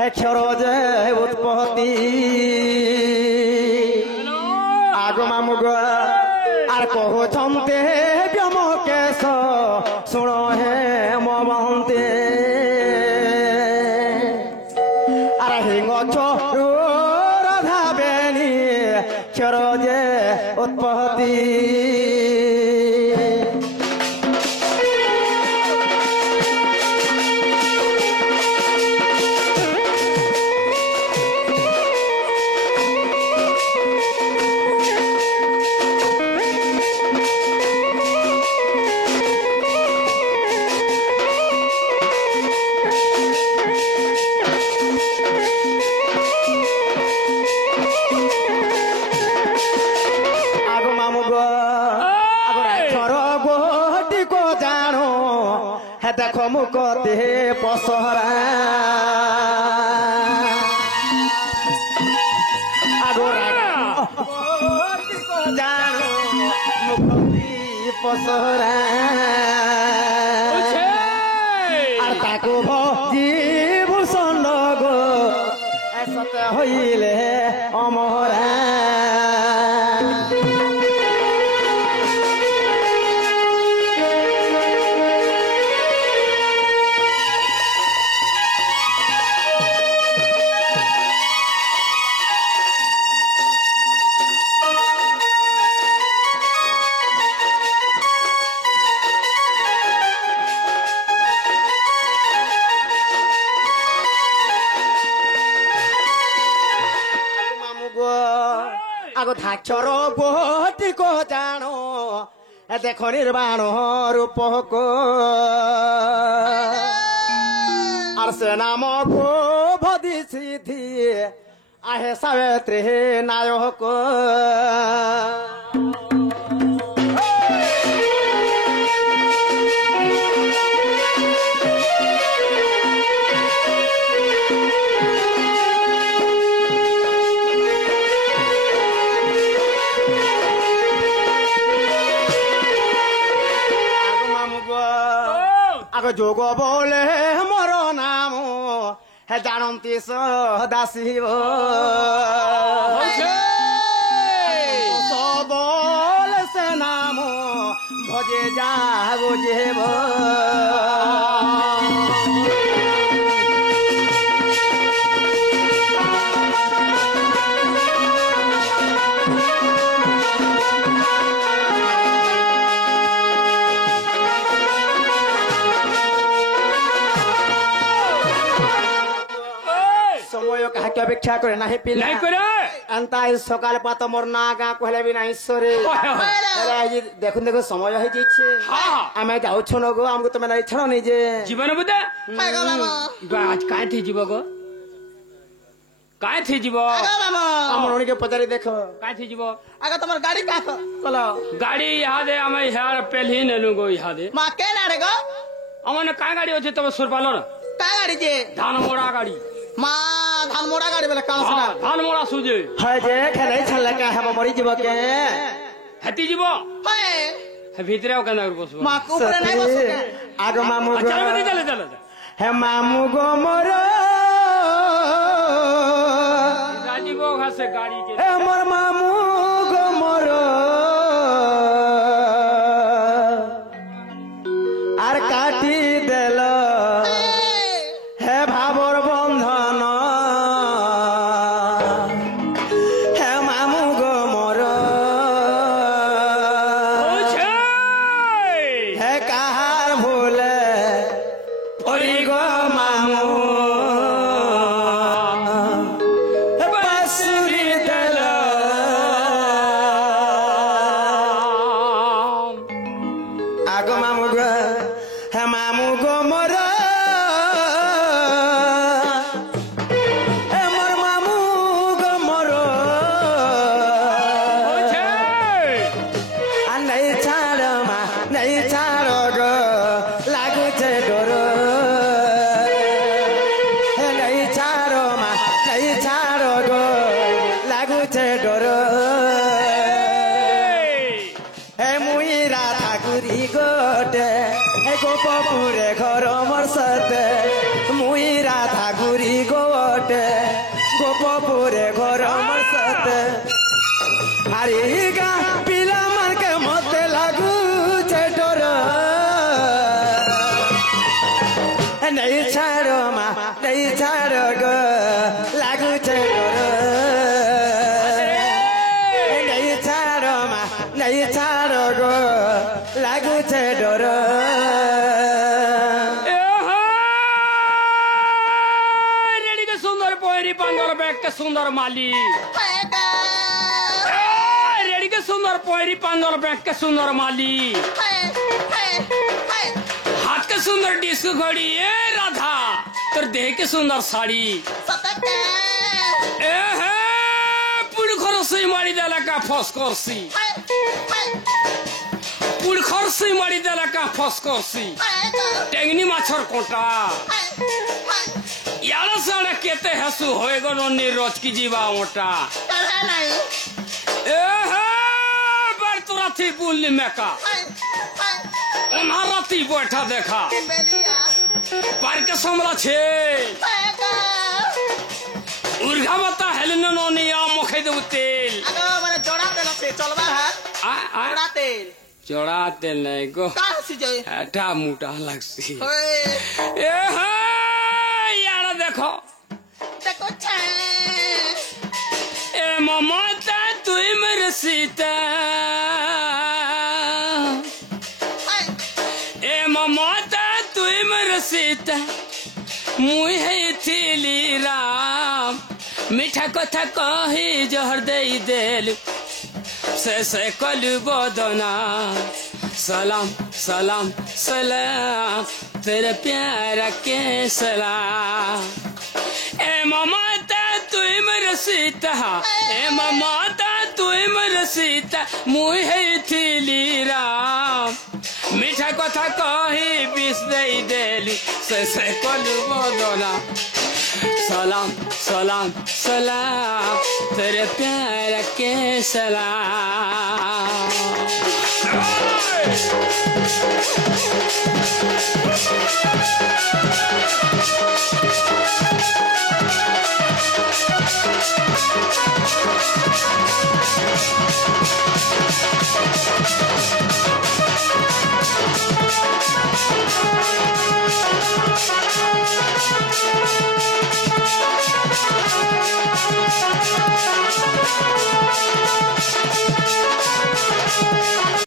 क्षर जे उत्पत्ति आगो मामुग आर कहो छमते ब्यम केश सुण हे ममते आर हिंग छोरु राधा बेनी क्षर जे उत्पत्ति देखो मुकते पसरा जानो मुकती पसरा আর তাকো জীবন গো সতে হইলে অমরা आगो थाक्षर गोटी को जानो देखो निर्वाण रूप को और से नाम को भदी सिद्धि आहे सावित्री नायक जोग बोले मोर नाम है जानती सदाशिव बोल से नाम भजे जागो जेब अपेक्षा करे ना पिला नहीं करे अंता सकाल पात मोर ना गाँ कहले भी नहीं सरे देखो देखो समय हो जाइछे आमे जाउ छनो गो हमको तमे नहीं छनो नहीं जे जीवन बुदे आज काय थी जीव गो काय थी जीव हमर ओनी के पचारी देखो काय थी जीव आगा तमर गाड़ी का चलो गाड़ी यहाँ दे हमें यार पहले नेलु गो यहाँ दे मा के ना रे गो हमने काय गाड़ी होचे तब सुरपालो ना का गाड़ी जे धान मोड़ा गाड़ी मा धान मोड़ा गाड़ी वाला काम सुना धान मोड़ा सुजे है जे खेले छल्ला का हम मरी जीव के हती जीव है भीतरे ओ कना बसबो मा को ऊपर नहीं बसो के आगो मामू गो चल चल चल हे मामू गो मोर राजीव घासे गाड़ी के हे मोर मामू गो मोर आर काटी देल हे भावर बंधन हे मामू गो मोर हे कहार भूले ओरी गो मामू बांसुरी देल आगो मामू गो हे मामू गो मोर गोपपुरे घर मोर सते मुई राधा गुरी गो बपुरे घर मोर सते अरे गा पिला मन के मते लागू छे डर नहीं छाड़ो माँ नहीं छाड़ो गो लागू छे डर नहीं छाड़ो माँ नहीं छाड़ो गो लागू छे डर सुंदर माली रेडी के सुंदर पोरी पांदर बैक के सुंदर माली हाथ के सुंदर डिस्को घड़ी ए राधा तर देह के सुंदर साड़ी ए हे पुल खरसी मारी देला का फस करसी पुल खरसी मारी देला का फस करसी टेंगनी माछर कोटा यार सारा केते हसु होएगो नन्नी रोज की जीवा मोटा ए हे बर तू राती बुलनी मेका उन्हा राती बैठा देखा पार के समरा छे उर्घा बता हेलन नन्नी आ मुखे दे तेल माने जोड़ा तेल से चलबा है जोड़ा तेल जोड़ा तेल नहीं गो का सी जाए हटा मोटा लगसी ओए ए हे यार देखो देखो छे ए ममता तू मेरे सीता ए ममता तू मेरे सीता मुहे थीली राम मीठा कथा कही जहर दे देल से कलु बदना सलाम सलाम सलाम तेरे प्यार के सलाम ए ममता तू मेरे सीता ए ममता तू मेरे सीता मुहे थीली राम मीठा कथा कही विष दे देली से कलु बदना सलाम सलाम सलाम तेरे प्यार के सलाम